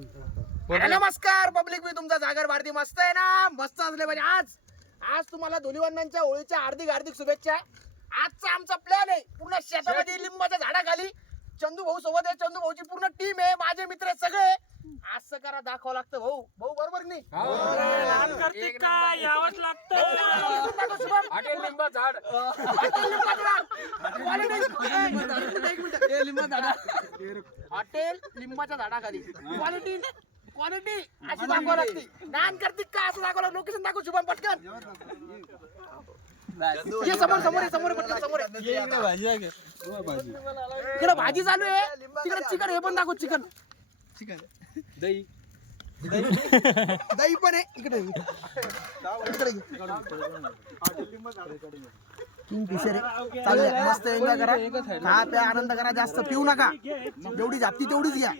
नमस्कार पब्लिक, मी तुमचा जागर भारती. मस्त आहे ना? मस्त असले पाहिजे. आज तुम्हाला धुलीवंदनच्या होळीच्या हार्दिक शुभेच्छा. आजचा आमचा प्लॅन आहे पूर्ण शेतामध्ये लिंबाच्या झाडाखाली चंदू भाऊ सोबत आहे. चंदू भाऊची पूर्ण टीम आहे, माझे मित्र आहेत सगळे. असं करा, दाखवावं लागतं भाऊ. भाऊ बरोबर नाही? यावंच लागतं. हॉटेल लिंबा झाड, हॉटेल लिंबाच्या झाडाखाली क्वालिटी अशी दाखवावं लागते. नान करते का असं दाखवलं. लोकेशन दाखव शुभम पटकन. ये समोर समोर ये, समोर पटकन समोर ये. इकडे भाजी चालू आहे, तिकडे चिकन. हे पण दाखव चिकन. दही दही पण आहे इकडे. किंगफिशर आहे. चालेल, मस्त एन्जॉय करा, खा प्या, आनंद करा. जास्त पिऊ नका, जेवढी जाती तेवढीच घ्या.